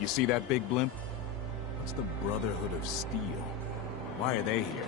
You see that big blimp? It's the Brotherhood of Steel. Why are they here?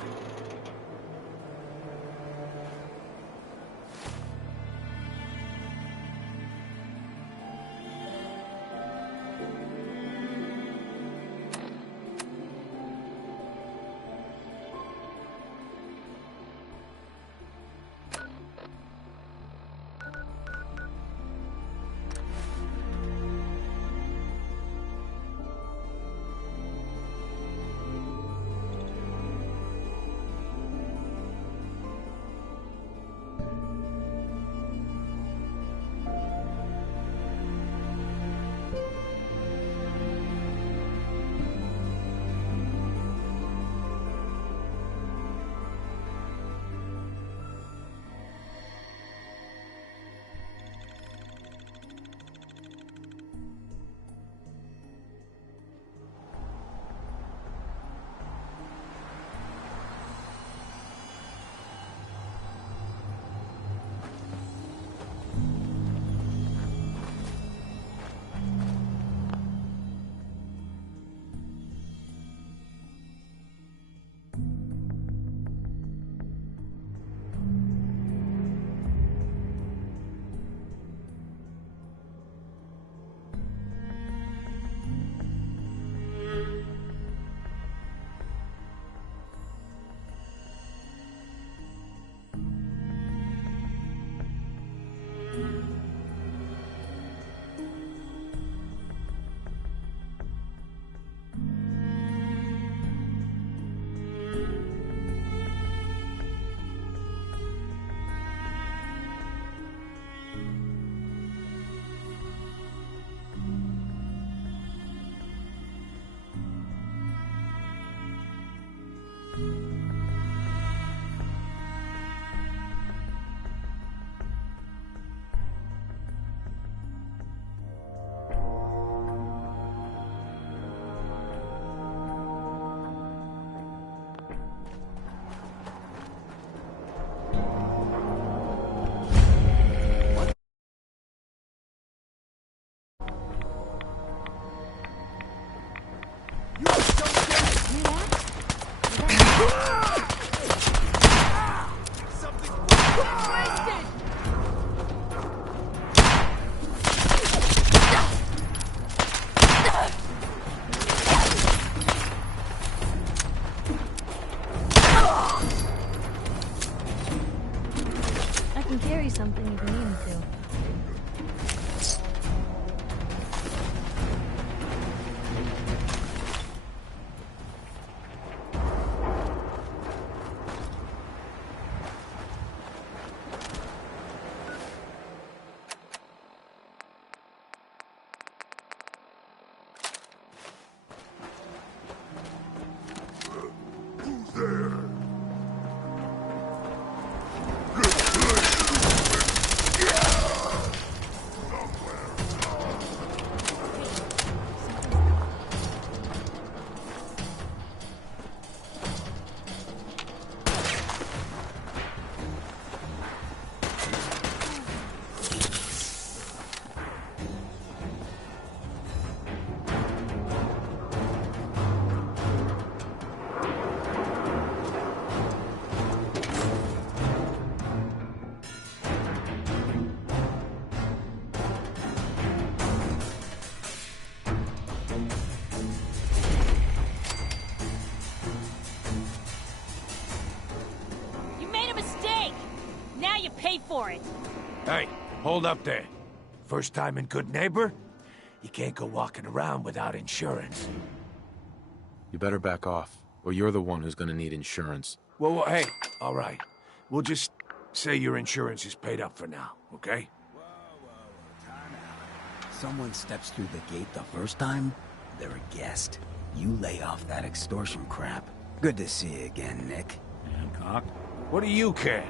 Something if you need me to. Who's there? Pay for it. Hey, hold up there. First time in Good Neighbor? You can't go walking around without insurance. You better back off, or you're the one who's gonna need insurance. Well, hey, all right. We'll just say your insurance is paid up for now, okay? Whoa, time out. Someone steps through the gate the first time, they're a guest. You lay off that extortion crap. Good to see you again, Nick. Hancock? What do you care?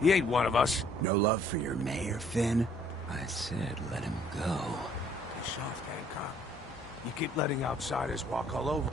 He ain't one of us. No love for your mayor, Finn? I said let him go. Be soft, Hancock. You keep letting outsiders walk all over.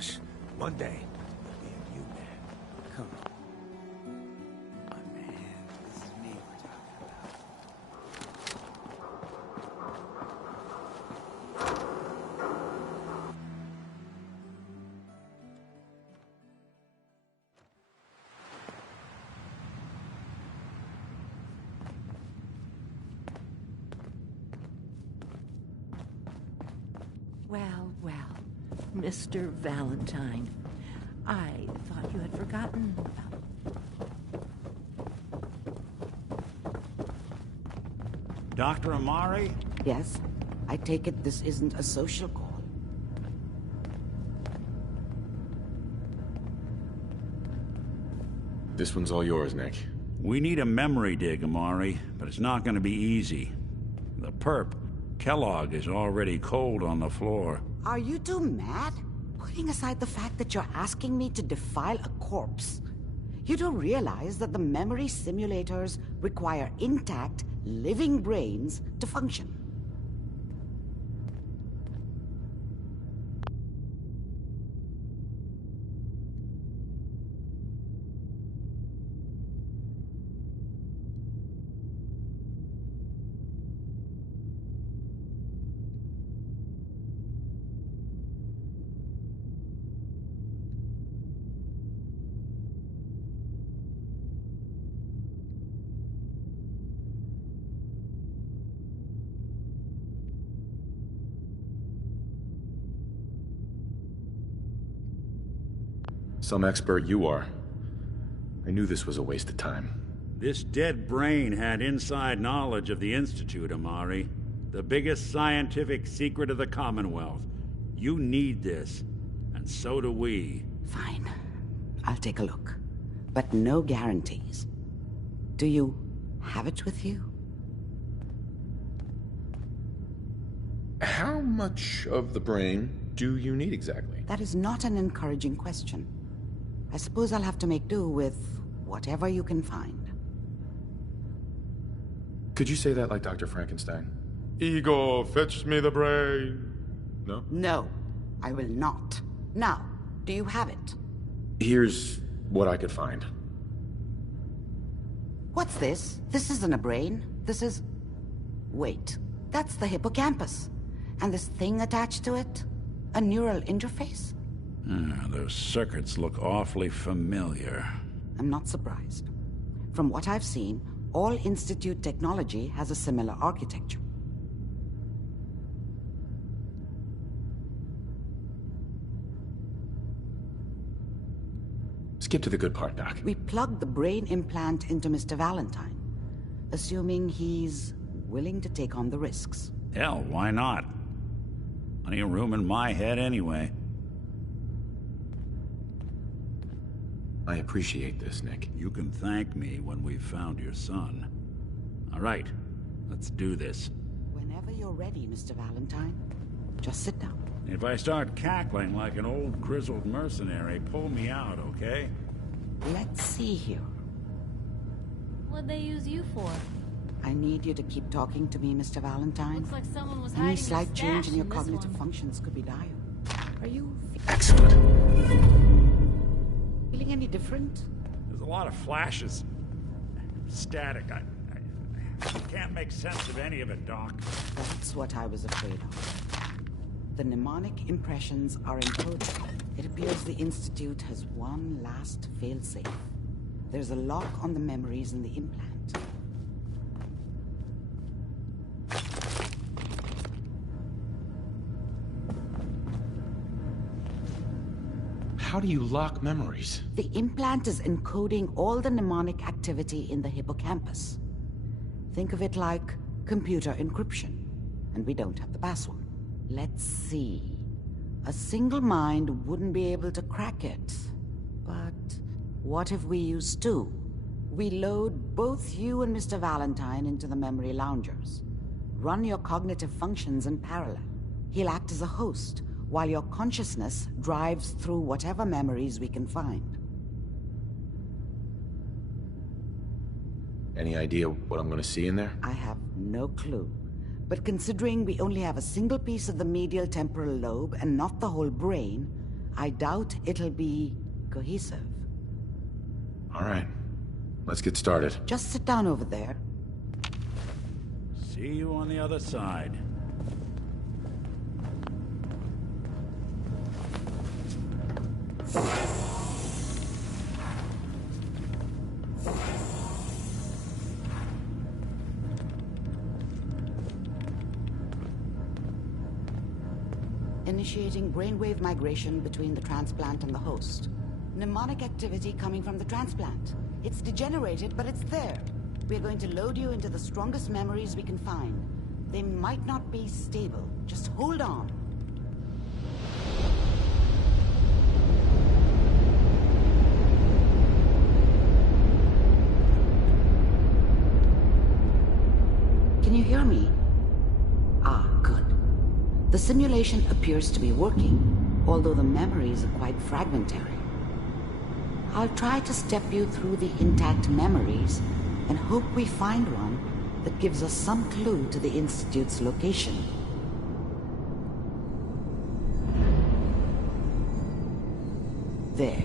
Rush. One day, you'll be a new man. Come on. My man, this is me we're talking Well, well, Mr. Valentine. I thought you had forgotten about... Dr. Amari? Yes? I take it this isn't a social call. This one's all yours, Nick. We need a memory dig, Amari, but it's not gonna be easy. The perp, Kellogg, is already cold on the floor. Are you two mad? Putting aside the fact that you're asking me to defile a corpse, you don't realize that the memory simulators require intact, living brains to function. Some expert you are. I knew this was a waste of time. This dead brain had inside knowledge of the Institute, Amari. The biggest scientific secret of the Commonwealth. You need this, and so do we. Fine. I'll take a look. But no guarantees. Do you have it with you? How much of the brain do you need exactly? That is not an encouraging question. I suppose I'll have to make do with whatever you can find. Could you say that like Dr. Frankenstein? Igor, fetch me the brain. No? No, I will not. Now, do you have it? Here's what I could find. What's this? This isn't a brain. This is... Wait, that's the hippocampus. And this thing attached to it? A neural interface? Those circuits look awfully familiar. I'm not surprised. From what I've seen, all Institute technology has a similar architecture. Skip to the good part, Doc. We plugged the brain implant into Mr. Valentine, assuming he's willing to take on the risks. Hell, why not? Plenty of room in my head anyway. I appreciate this, Nick. You can thank me when we've found your son. All right, let's do this. Whenever you're ready, Mr. Valentine. Just sit down. If I start cackling like an old grizzled mercenary, pull me out, okay? Let's see here. What'd they use you for? I need you to keep talking to me, Mr. Valentine. Looks like someone was hiding Any a slight change in your stash this cognitive one. functions could be dire. Are you Excellent. feeling any different? There's a lot of flashes. Static. I can't make sense of any of it, Doc. That's what I was afraid of. The mnemonic impressions are encoded. It appears the Institute has one last failsafe. There's a lock on the memories in the implant. How do you lock memories? The implant is encoding all the mnemonic activity in the hippocampus. Think of it like computer encryption. And we don't have the password. Let's see. A single mind wouldn't be able to crack it. But what if we use two? We load both you and Mr. Valentine into the memory loungers. Run your cognitive functions in parallel. He'll act as a host, while your consciousness drives through whatever memories we can find. Any idea what I'm gonna see in there? I have no clue. But considering we only have a single piece of the medial temporal lobe and not the whole brain, I doubt it'll be cohesive. All right. Let's get started. Just sit down over there. See you on the other side. Initiating brainwave migration between the transplant and the host. Mnemonic activity coming from the transplant. It's degenerated, but it's there. We're going to load you into the strongest memories we can find. They might not be stable. Just hold on. Can you hear me? Ah, good. The simulation appears to be working, although the memories are quite fragmentary. I'll try to step you through the intact memories and hope we find one that gives us some clue to the Institute's location. There.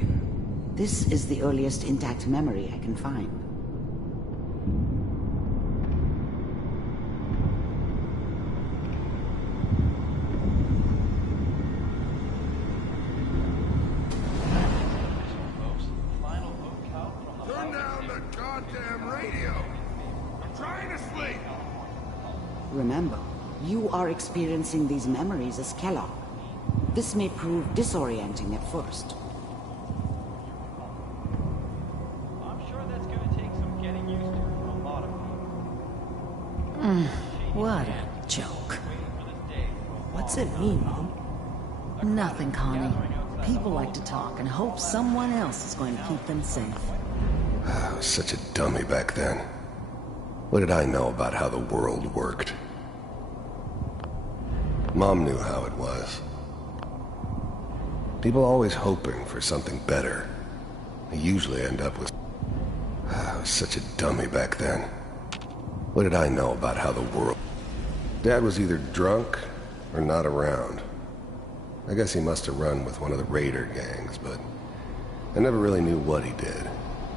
This is the earliest intact memory I can find. Turn down the goddamn radio. I'm trying to sleep. Remember, you are experiencing these memories as Kellogg. This may prove disorienting at first. I'm sure that's going to take some getting used to for a lot of people. What a joke. What's it mean, Mom? Nothing, Connie. People like to talk and hope someone else is going to keep them safe. I was such a dummy back then. What did I know about how the world worked? Mom knew how it was. People always hoping for something better. They usually end up with... I was such a dummy back then. What did I know about how the world... Dad was either drunk or not around. I guess he must have run with one of the raider gangs, but I never really knew what he did.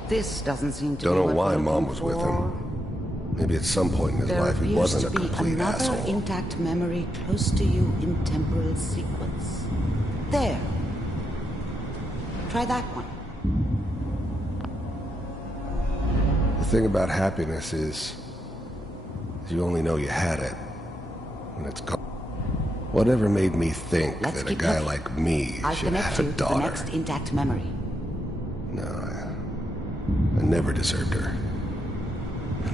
This doesn't seem to Don't be know what why we're Mom looking was with for. him. Maybe at some point in his There life he appears wasn't to a be complete another asshole. intact memory close to you in temporal sequence. There. Try that one. The thing about happiness is you only know you had it when it's gone. Whatever made me think Let's that a keep guy looking. like me I'll should connect have a you to the daughter? next intact memory. No, I never deserved her.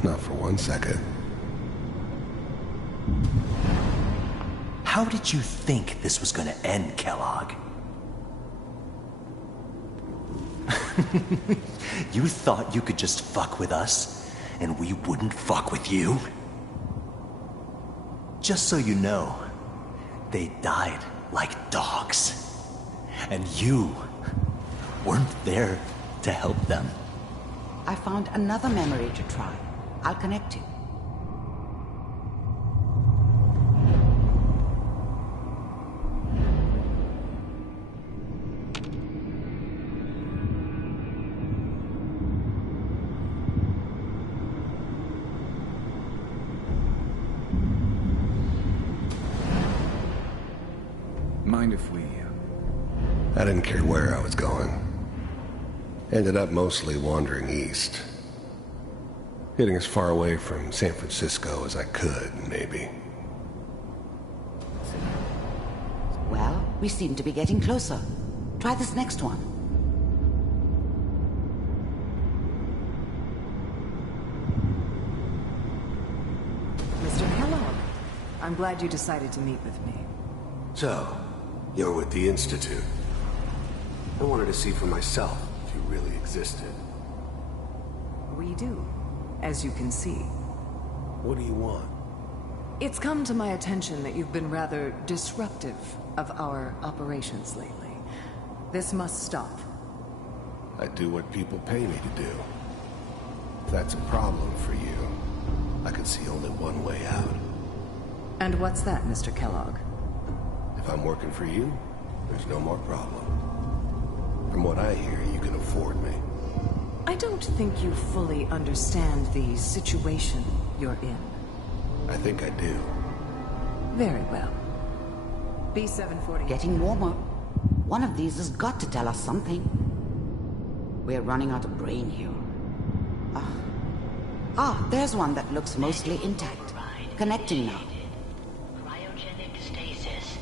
Not for 1 second. How did you think this was gonna end, Kellogg? You thought you could just fuck with us, and we wouldn't fuck with you? Just so you know, they died like dogs. And you weren't there to help them. I found another memory to try. I'll connect you. Mind if we... I didn't care where I was going. Ended up mostly wandering east. Getting as far away from San Francisco as I could, maybe. Well, we seem to be getting closer. Try this next one. Mr. Kellogg, I'm glad you decided to meet with me. So, you're with the Institute. I wanted to see for myself if you really existed. We do, as you can see. What do you want? It's come to my attention that you've been rather disruptive of our operations lately. This must stop. I do what people pay me to do. If that's a problem for you, I can see only one way out. And what's that, Mr. Kellogg? If I'm working for you, there's no more problem. From what I hear, you can afford me. I don't think you fully understand the situation you're in. I think I do. Very well. B-740. Getting warmer. One of these has got to tell us something. We're running out of brain here. There's one that looks mostly intact. Connecting now. Cryogenic stasis.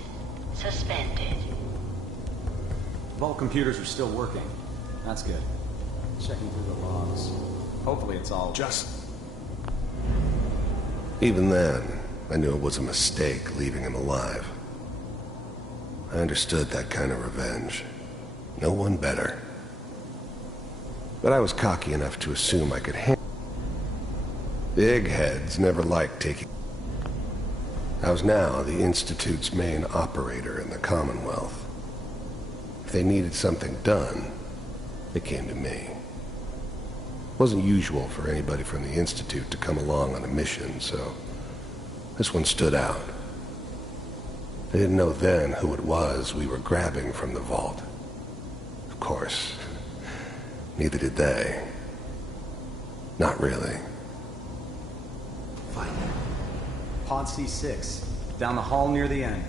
Suspended. Vault computers are still working. That's good. Checking through the logs. Hopefully it's all... Even then, I knew it was a mistake leaving him alive. I understood that kind of revenge. No one better. But I was cocky enough to assume I could handle. The eggheads never liked taking... I was now the Institute's main operator in the Commonwealth. If they needed something done, they came to me. It wasn't usual for anybody from the Institute to come along on a mission, so this one stood out. I didn't know then who it was we were grabbing from the vault. Of course, neither did they. Not really. Fine. Pod C6, down the hall near the end.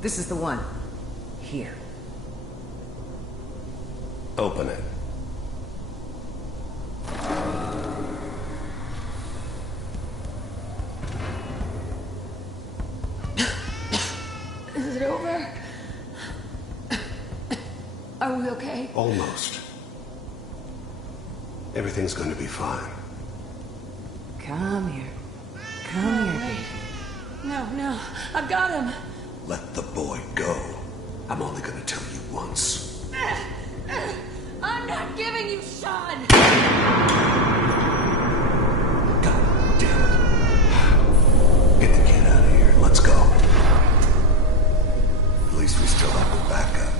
This is the one. Here. Open it. Is it over? Are we okay? Almost. Everything's going to be fine. Come here. Come here, Wait. No. I've got him. Let the boy go. I'm only going to tell you once. I'm not giving you Sean! God damn it. Get the kid out of here. Let's go. At least we still have a backup.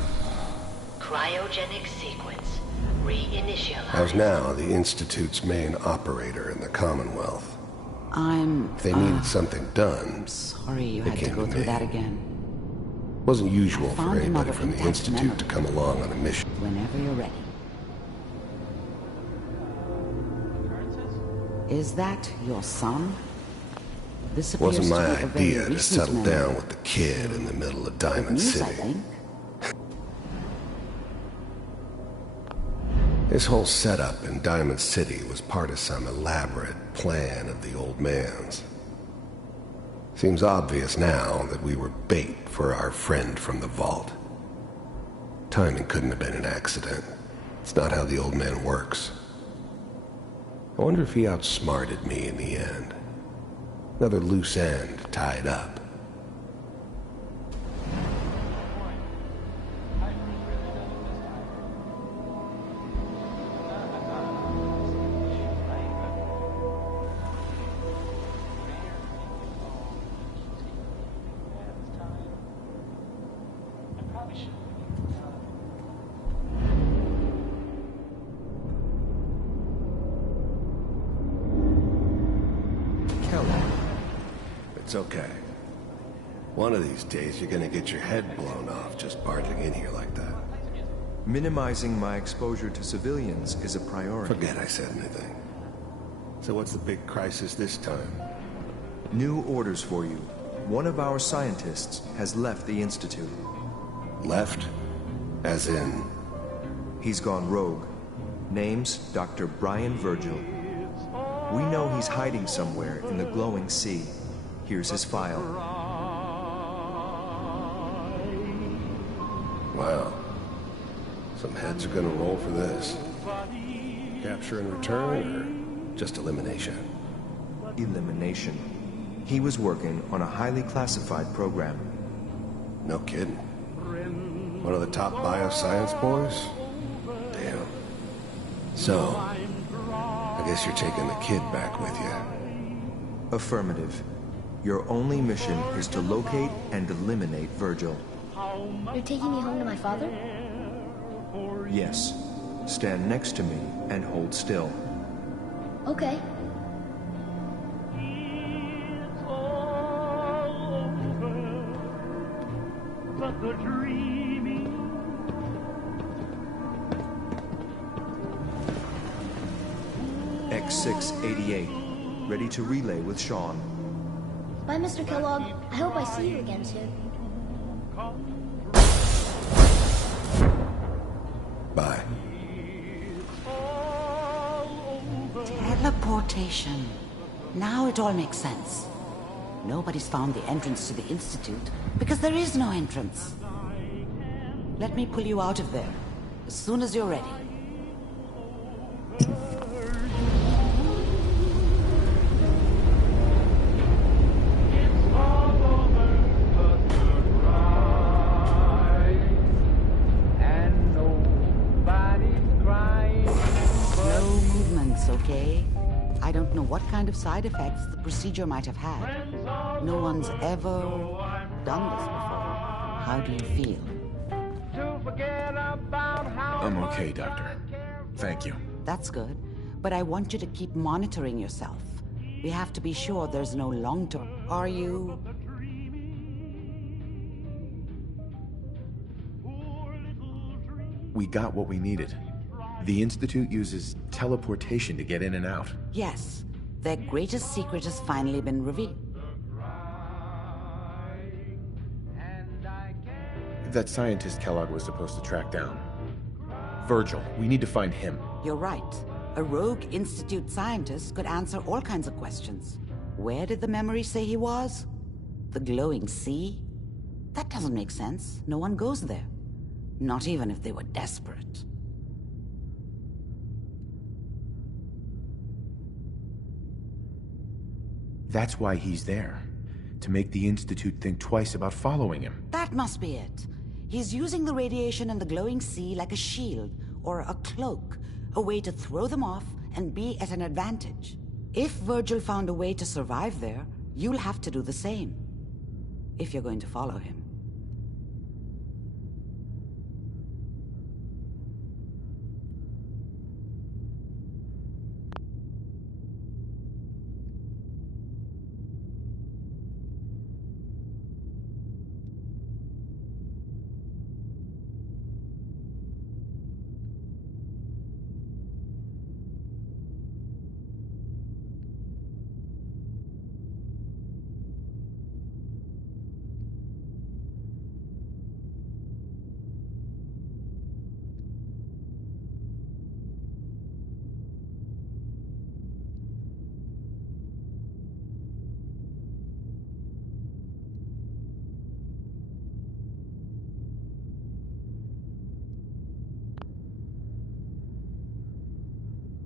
Cryogenic sequence. Reinitialize. I was now the Institute's main operator in the Commonwealth. If they needed something done, I'm sorry you they had to came go to through me. that again. It wasn't usual I for found anybody another from the intact Institute memory. to come along on a mission. Whenever you're ready. Is that your son? This It wasn't appears my to be a very idea to recent settle memory. down with the kid in the middle of Diamond News, I City. think. This whole setup in Diamond City was part of some elaborate plan of the old man's. Seems obvious now that we were bait for our friend from the vault. Timing couldn't have been an accident. It's not how the old man works. I wonder if he outsmarted me in the end. Another loose end tied up. It's okay. One of these days you're gonna get your head blown off just barging in here like that. Minimizing my exposure to civilians is a priority. Forget I said anything. So what's the big crisis this time? New orders for you. One of our scientists has left the Institute. Left? As in? He's gone rogue. Name's Dr. Brian Virgil. We know he's hiding somewhere in the glowing sea. Here's his file. Wow. Some heads are gonna roll for this. Capture and return, or just elimination? Elimination. He was working on a highly classified program. No kidding. One of the top bioscience boys? Damn. So, I guess you're taking the kid back with you. Affirmative. Your only mission is to locate and eliminate Virgil. You're taking me home to my father? Yes. Stand next to me and hold still. Okay. But the dreaming X688. Ready to relay with Sean. Bye, Mr. Kellogg. I hope I see you again soon. Bye. Teleportation. Now it all makes sense. Nobody's found the entrance to the Institute because there is no entrance. Let me pull you out of there as soon as you're ready. No movements, okay? I don't know what kind of side effects the procedure might have had. No one's ever done this before. How do you feel? I'm okay, Doctor. Thank you. That's good. But I want you to keep monitoring yourself. We have to be sure there's no long-term. Are you... We got what we needed. The Institute uses teleportation to get in and out. Yes. Their greatest secret has finally been revealed. That scientist Kellogg was supposed to track down. Virgil, we need to find him. You're right. A rogue Institute scientist could answer all kinds of questions. Where did the memory say he was? The glowing sea? That doesn't make sense. No one goes there. Not even if they were desperate. That's why he's there. To make the Institute think twice about following him. That must be it. He's using the radiation in the glowing sea like a shield or a cloak, a way to throw them off and be at an advantage. If Virgil found a way to survive there, you'll have to do the same. If you're going to follow him.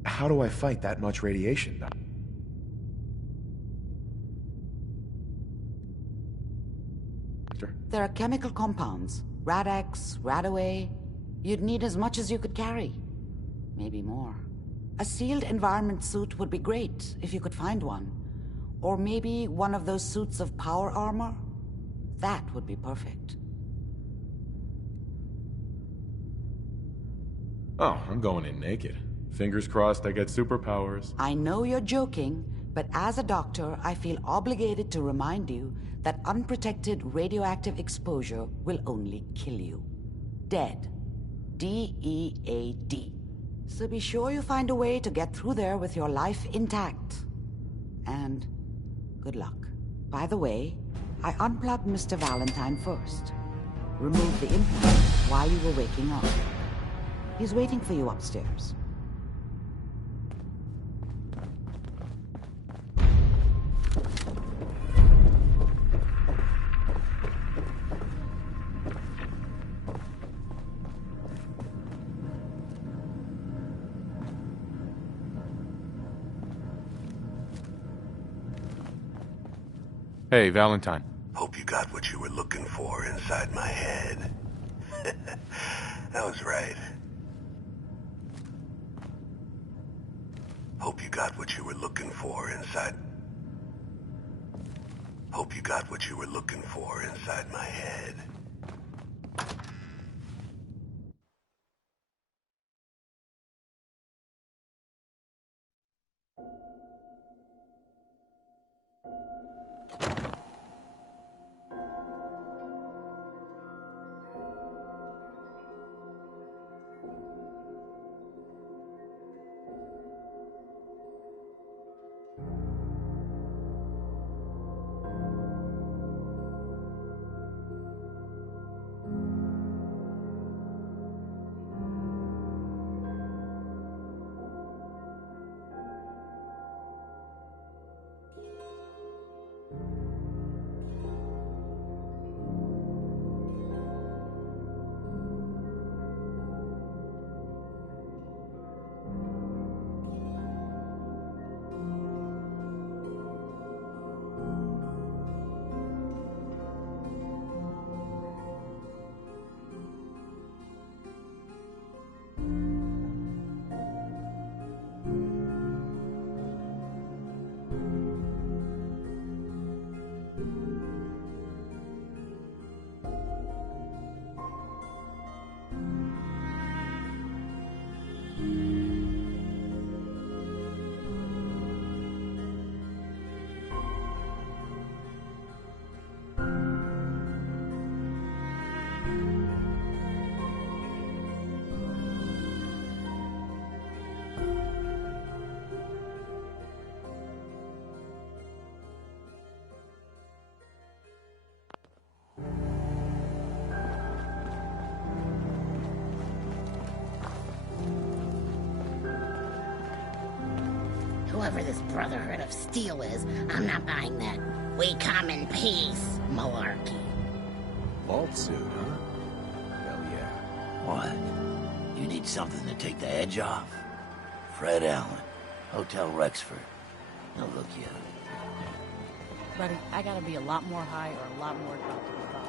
How do I fight that much radiation, though? There are chemical compounds. Rad-X, Radaway. You'd need as much as you could carry. Maybe more. A sealed environment suit would be great, if you could find one. Or maybe one of those suits of power armor? That would be perfect. Oh, I'm going in naked. Fingers crossed I get superpowers. I know you're joking, but as a doctor, I feel obligated to remind you that unprotected radioactive exposure will only kill you. Dead. D-E-A-D. So be sure you find a way to get through there with your life intact. And good luck. By the way, I unplugged Mr. Valentine first. Removed the implant while you were waking up. He's waiting for you upstairs. Hey, Valentine. Hope you got what you were looking for inside my head. That was right. Hope you got what you were looking for inside... Hope you got what you were looking for inside my head. Whoever this Brotherhood of Steel is, I'm not buying that "we come in peace" malarkey. Vault suit, huh? Hell yeah. What? You need something to take the edge off? Fred Allen, Hotel Rexford. He'll look you up. Buddy, I gotta be a lot more high or a lot more drunk to be thought.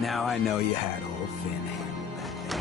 Now I know you had old Finn handled back there.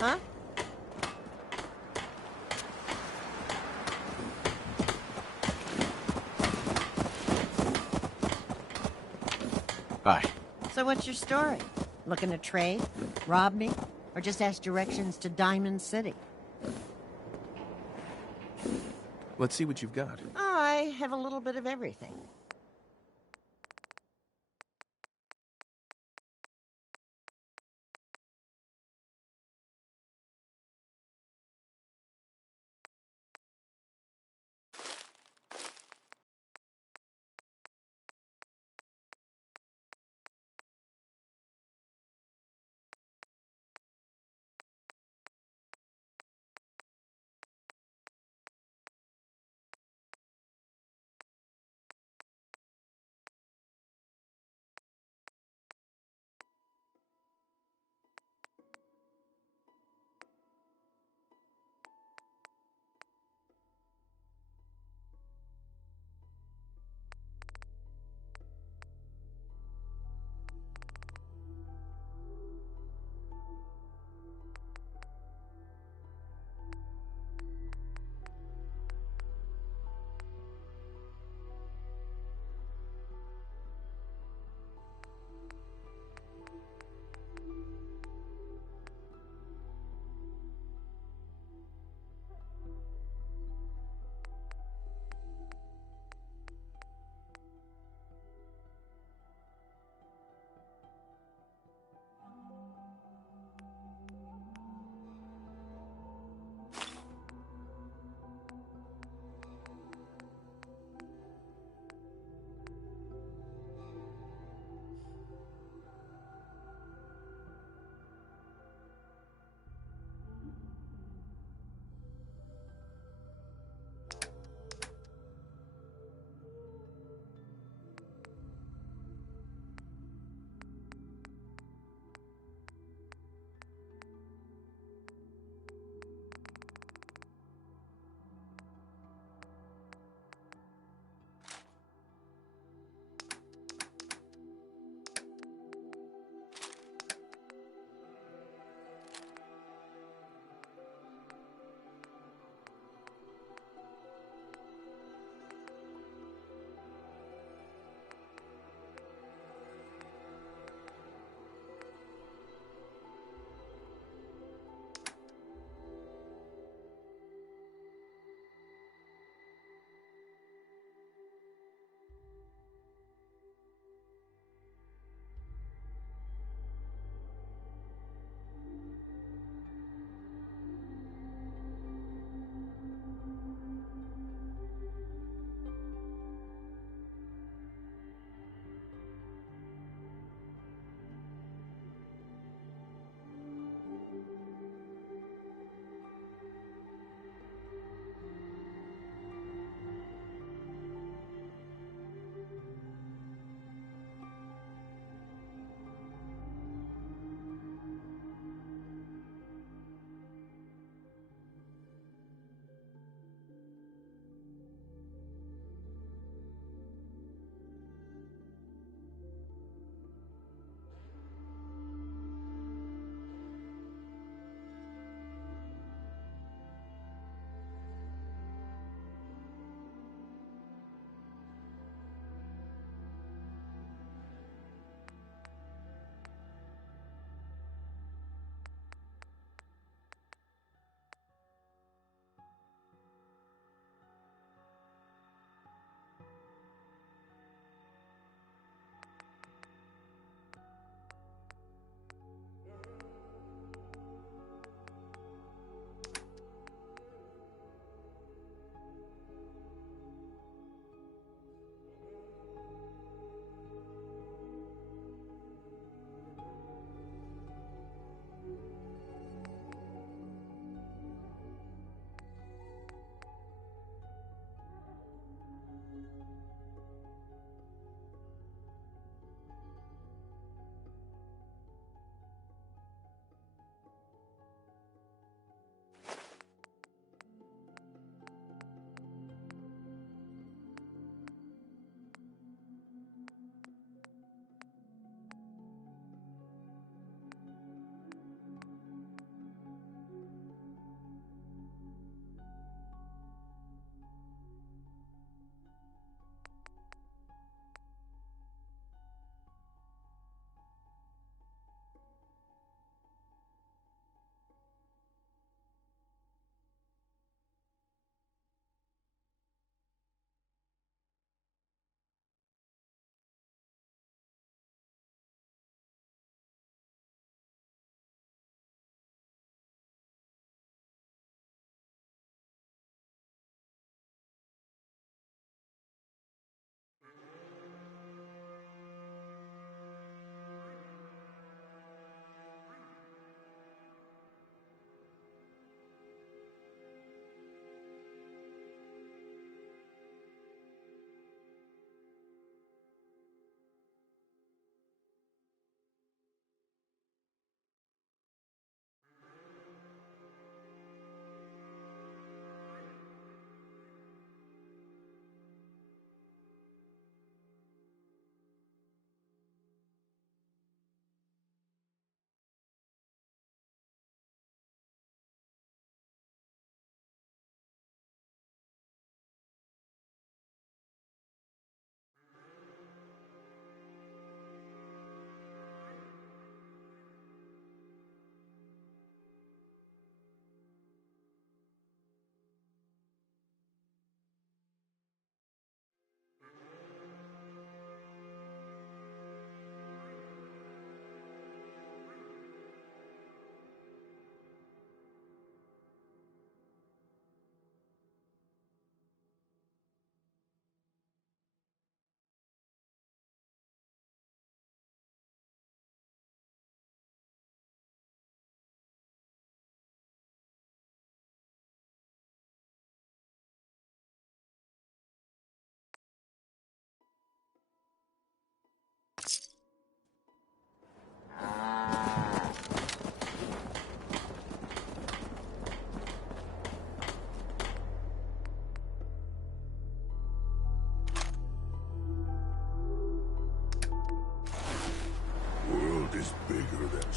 Huh? Hi. So what's your story? Looking to trade? Rob me? Or just ask directions to Diamond City? Let's see what you've got. Oh, I have a little bit of everything.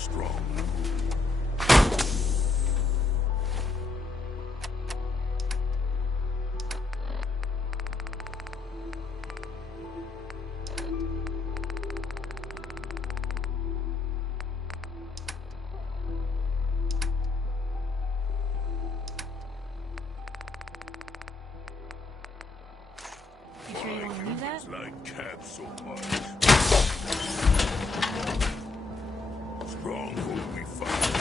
strong. You sure you want to do that? Like cats so much. Stronghold we find.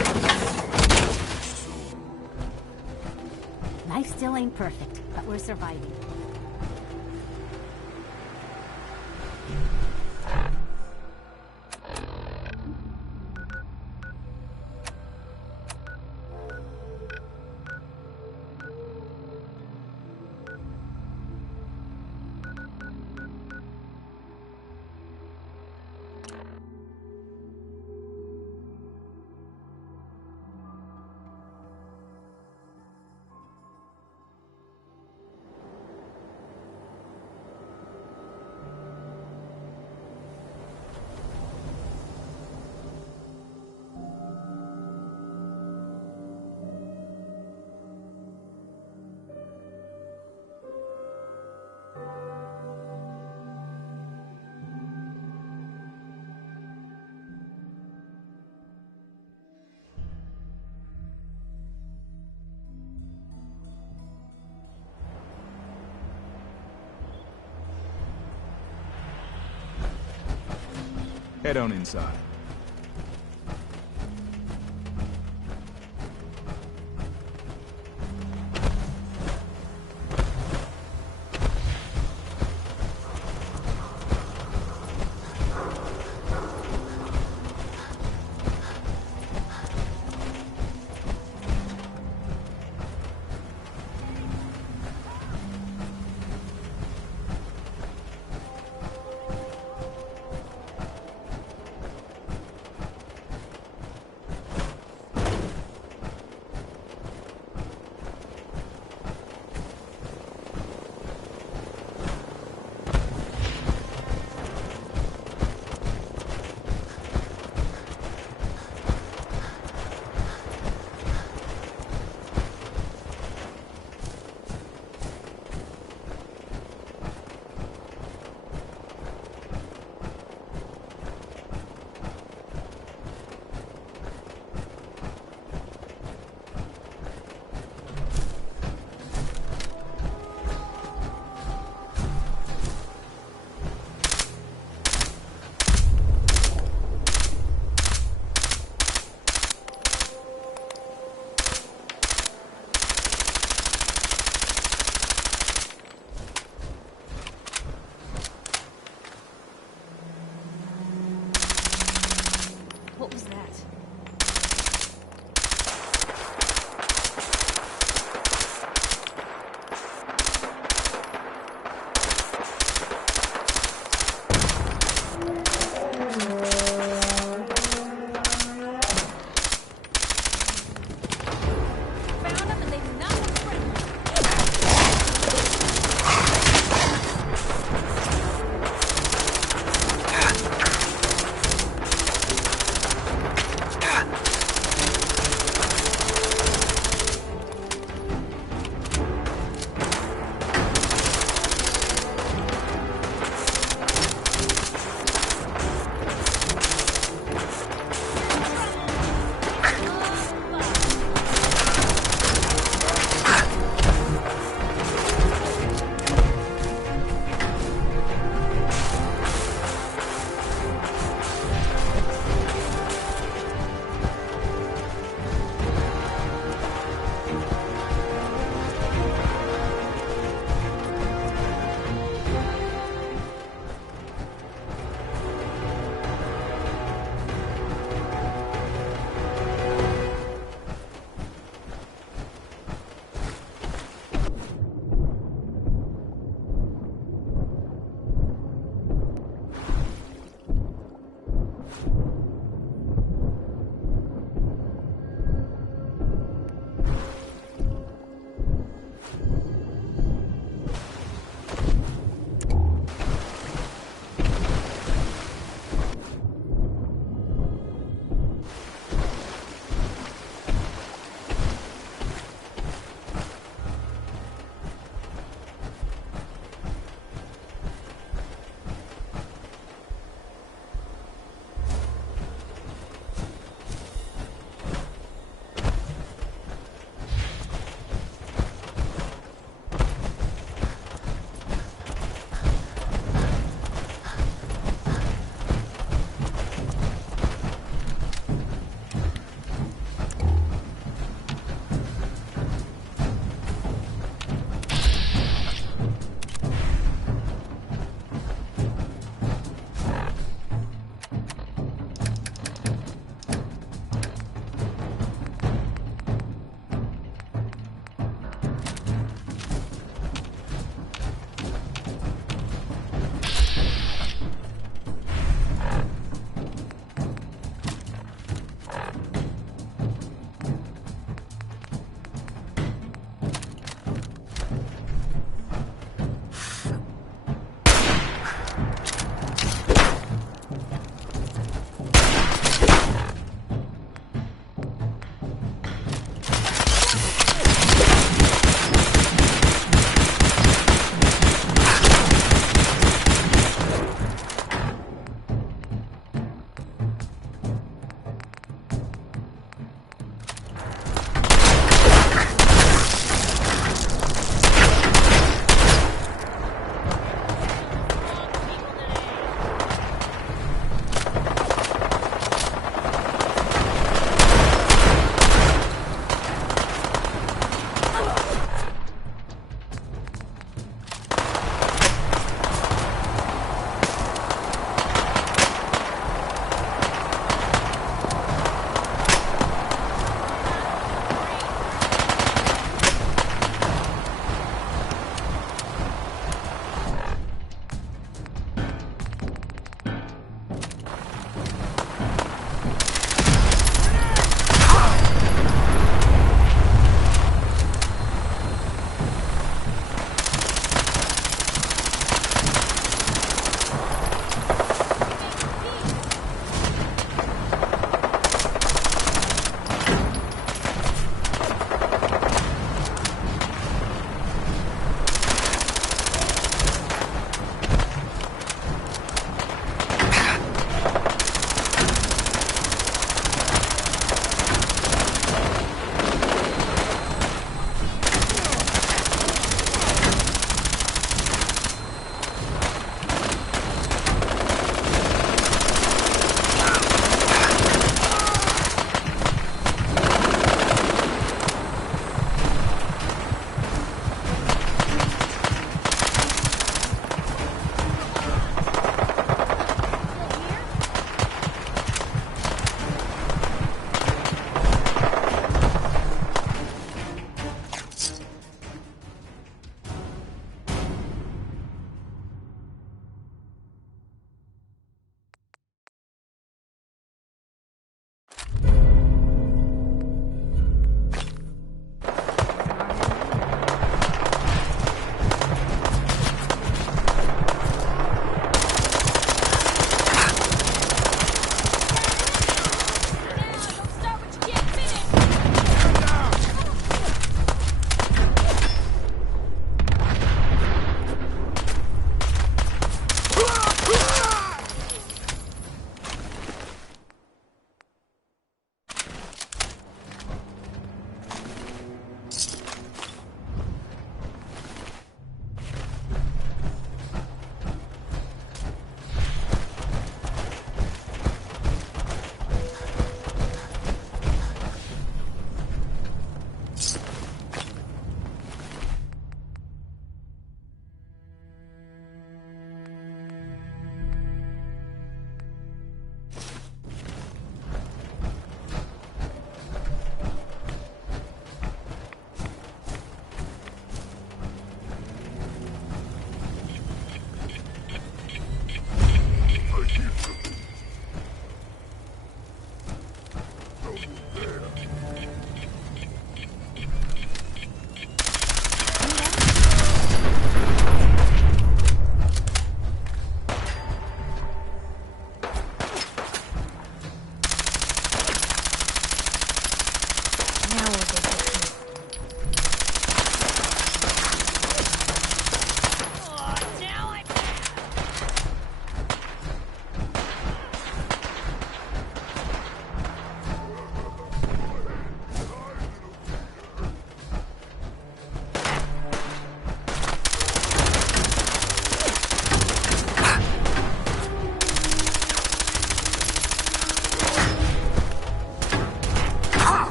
Life still ain't perfect, but we're surviving. Head on inside.